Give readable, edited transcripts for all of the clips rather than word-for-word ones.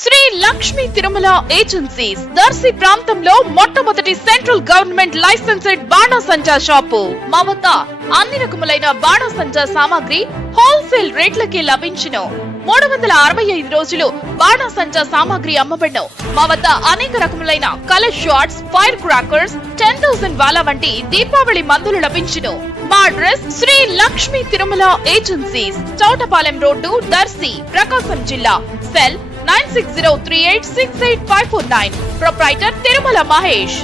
Shri Lakshmi Tirumala agencies Darsi ప్రాంతంలో మొట్టమొదటి central government licensed బాణాసంచా shop. మా వద్ద అన్ని రకములైన బాణాసంచా సామాగ్రి హోల్సేల్ రేట్లకి లభించును. 365 రోజులు బాణాసంచా సామాగ్రి అమ్మబడును. మా వద్ద అనేక రకములైన కలర్ షాట్స్, ఫైర్ క్రాకర్స్, 10,000 వాలా వంటి దీపావళి మందులు లభించును. మా address Shri Lakshmi Tirumala agencies, Chowtapalem road, Darsi, Prakasam జిల్లా. సెల్ 9603868549. ప్రొప్రైటర్ తిరుమల మహేష్.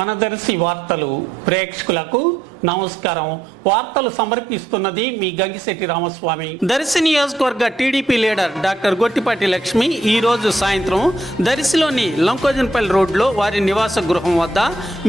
మన దర్శి వార్తలు ప్రేక్షకులకు నమస్కారం. వార్తలు సమర్పిస్తున్నది మీ గంగిశెట్టి రామస్వామి. దర్శి నియోజకవర్గ TDP leader doctor Gottipati Lakshmi ఈ రోజు సాయంత్రం దర్శిలోని లంకోజన్పల్లి రోడ్లో వారి నివాస గృహం వద్ద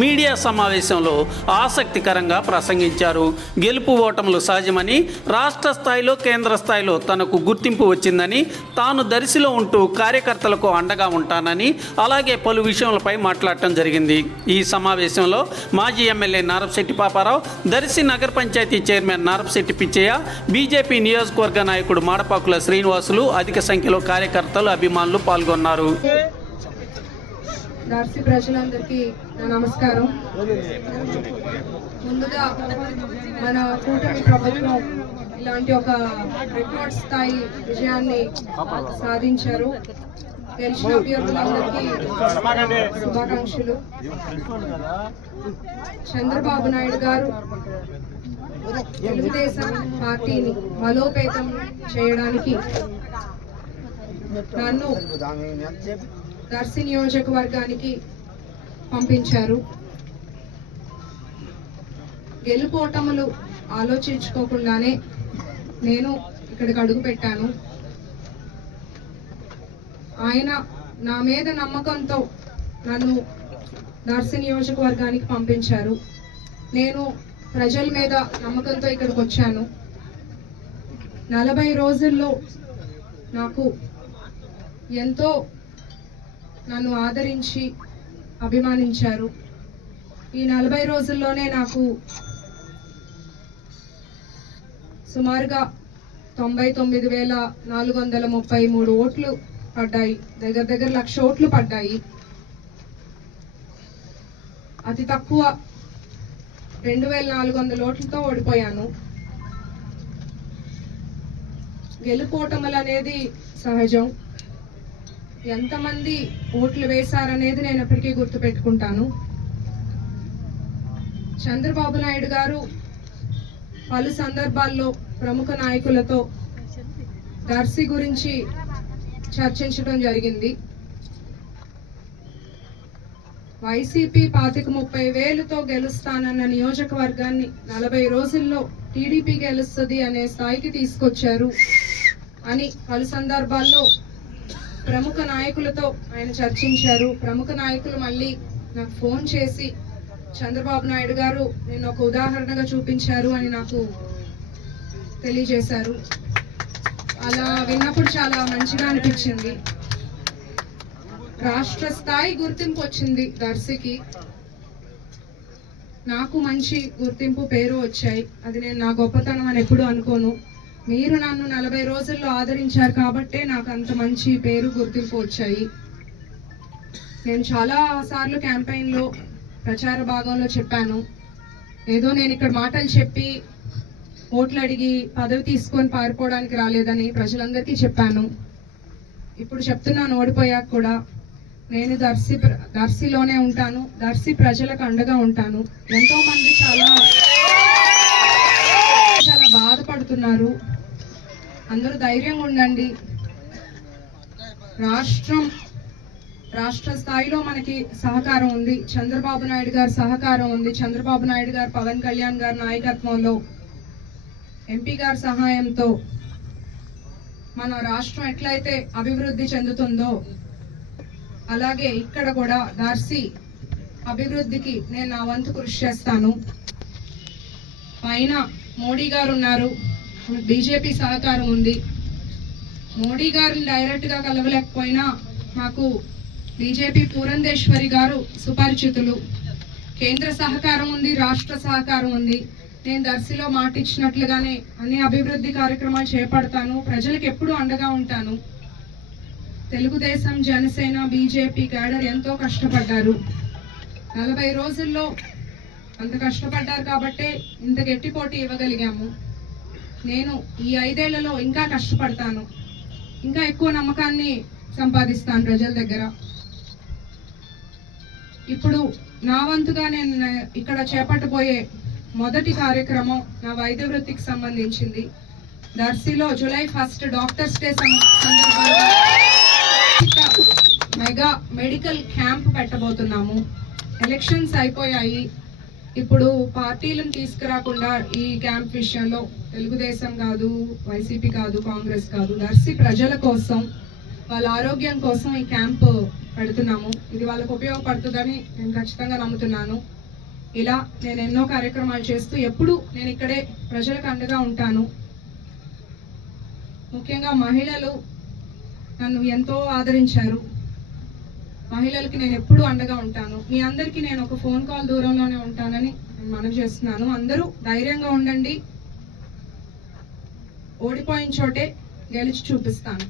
మీడియా సమావేశంలో ఆసక్తికరంగా ప్రసంగించారు. గెలుపు ఓటములు సహజమని, రాష్ట్ర స్థాయిలో కేంద్ర స్థాయిలో తనకు గుర్తింపు వచ్చిందని, తాను దర్శిలో ఉంటూ కార్యకర్తలకు అండగా ఉంటానని, అలాగే పలు విషయాలపై మాట్లాడటం జరిగింది. ఈ సమావేశంలో మాజీ ఎమ్మెల్యే నారపశెట్టి పాపారావు, దర్శి నగర పంచాయతీ చైర్మన్ నారపశెట్టి పిచ్చయ్య, బీజేపీ నియోజకవర్గ నాయకుడు మాడపాకుల శ్రీనివాసులు, అధిక సంఖ్యలో కార్యకర్తలు, అభిమానులు పాల్గొన్నారు. దర్శి ప్రజలందరికీ నమస్కారం. ముందుగా మన కూటమి ప్రభుత్వం ఇలాంటి ఒక రికార్డ్ స్థాయి విజయాన్ని సాధించారు. గెలిచిన అభ్యర్థులందరికీ శుభాకాంక్షలు. చంద్రబాబు నాయుడు గారు తెలుగుదేశం పార్టీని బలోపేతం చేయడానికి నన్ను దర్శి నియోజకవర్గానికి పంపించారు. గెలుపోటములు ఆలోచించుకోకుండానే నేను ఇక్కడికి అడుగు పెట్టాను. ఆయన నా మీద నమ్మకంతో నన్ను దర్శి నియోజకవర్గానికి పంపించారు. నేను ప్రజల మీద నమ్మకంతో ఇక్కడికి వచ్చాను. 40 రోజుల్లో నాకు ఎంతో నన్ను ఆదరించి అభిమానించారు. ఈ 40 రోజుల్లోనే నాకు సుమారుగా 99,433 ఓట్లు పడ్డాయి. దగ్గర 1,00,000 ఓట్లు పడ్డాయి. అతి తక్కువ 2,400 ఓట్లతో ఓడిపోయాను. గెలుపోటములు అనేది సహజం. ఎంతమంది ఓట్లు వేశారనేది నేను ఎప్పటికీ గుర్తుపెట్టుకుంటాను. చంద్రబాబు నాయుడు గారు పలు సందర్భాల్లో ప్రముఖ నాయకులతో దర్శి గురించి చర్చించడం జరిగింది. వైసీపీ 25-30 వేలతో గెలుస్తానన్న నియోజకవర్గాన్ని 40 రోజుల్లో టీడీపీ గెలుస్తుంది అనే స్థాయికి తీసుకొచ్చారు అని పలు సందర్భాల్లో ప్రముఖ నాయకులతో ఆయన చర్చించారు. ప్రముఖ నాయకులు మళ్ళీ నాకు ఫోన్ చేసి చంద్రబాబు నాయుడు గారు నేను ఒక ఉదాహరణగా చూపించారు అని నాకు తెలియజేశారు. అలా విన్నప్పుడు చాలా మంచిగా అనిపించింది. రాష్ట్ర స్థాయి గుర్తింపు వచ్చింది దర్శికి. నాకు మంచి గుర్తింపు, పేరు వచ్చాయి. అది నేను నా గొప్పతనం అని ఎప్పుడు అనుకోను. మీరు నన్ను 40 రోజుల్లో ఆదరించారు కాబట్టే నాకు అంత మంచి పేరు, గుర్తింపు వచ్చాయి. నేను చాలా సార్లు క్యాంపెయిన్లో, ప్రచార భాగంలో చెప్పాను, ఏదో నేను ఇక్కడ మాటలు చెప్పి ఓట్లు అడిగి పదవి తీసుకొని పారిపోవడానికి రాలేదని ప్రజలందరికీ చెప్పాను. ఇప్పుడు చెప్తున్నాను, ఓడిపోయాక కూడా నేను దర్శిలోనే ఉంటాను. దర్శి ప్రజలకు అండగా ఉంటాను. ఎంతో మంది చాలా బాధపడుతున్నారు. అందరూ ధైర్యంగా ఉండండి. రాష్ట్ర స్థాయిలో మనకి సహకారం ఉంది. చంద్రబాబు నాయుడు గారి సహకారం ఉంది. చంద్రబాబు నాయుడు గారు, పవన్ కళ్యాణ్ గారి నాయకత్వంలో, ఎంపీ గారి సహాయంతో మన రాష్ట్రం ఎట్లయితే అభివృద్ధి చెందుతుందో అలాగే ఇక్కడ కూడా దర్శి అభివృద్ధికి నేను నా వంతు కృషి చేస్తాను. పైన మోడీ గారు ఉన్నారు, బీజేపీ సహకారం ఉంది. మోడీ గారిని డైరెక్ట్గా కలవలేకపోయినా మాకు బీజేపీ పురంధేశ్వరి గారు సుపరిచితులు. కేంద్ర సహకారం ఉంది, రాష్ట్ర సహకారం ఉంది. నేను దర్శిలో మాట ఇచ్చినట్లుగానే అన్ని అభివృద్ధి కార్యక్రమాలు చేపడతాను, ప్రజలకు ఎప్పుడూ అండగా ఉంటాను. తెలుగుదేశం, జనసేన, బీజేపీ క్యాడర్ ఎంతో కష్టపడ్డారు. 40 రోజుల్లో అంత కష్టపడ్డారు కాబట్టే ఇంత గట్టి పోటీ ఇవ్వగలిగాము. నేను ఈ 5 ఏళ్లలో ఇంకా కష్టపడతాను, ఇంకా ఎక్కువ నమ్మకాన్ని సంపాదిస్తాను ప్రజల దగ్గర. ఇప్పుడు నా వంతుగా నేను ఇక్కడ చేపట్టబోయే మొదటి కార్యక్రమం నా వైద్య వృత్తికి సంబంధించింది. దర్శిలో జూలై 1 డాక్టర్స్ డే సందర్భంగా మెగా మెడికల్ క్యాంప్ పెట్టబోతున్నాము. ఎలక్షన్స్ అయిపోయాయి, ఇప్పుడు పార్టీలను తీసుకురాకుండా ఈ క్యాంప్ విషయంలో తెలుగుదేశం కాదు, వైసీపీ కాదు, కాంగ్రెస్ కాదు, దర్శి ప్రజల కోసం, వాళ్ళ ఆరోగ్యం కోసం ఈ క్యాంప్ పెడుతున్నాము. ఇది వాళ్ళకు ఉపయోగపడుతుందని నేను ఖచ్చితంగా నమ్ముతున్నాను. ఇలా నేను ఎన్నో కార్యక్రమాలు చేస్తూ ఎప్పుడు నేను ఇక్కడే ప్రజలకు అండగా ఉంటాను. ముఖ్యంగా మహిళలు నన్ను ఎంతో ఆదరించారు. మహిళలకి నేను ఎప్పుడూ అండగా ఉంటాను. మీ అందరికీ నేను ఒక ఫోన్ కాల్ దూరంలోనే ఉంటానని నేను మనవి చేస్తున్నాను. అందరూ ధైర్యంగా ఉండండి. ఓడిపోయిన చోటే గెలిచి చూపిస్తాను.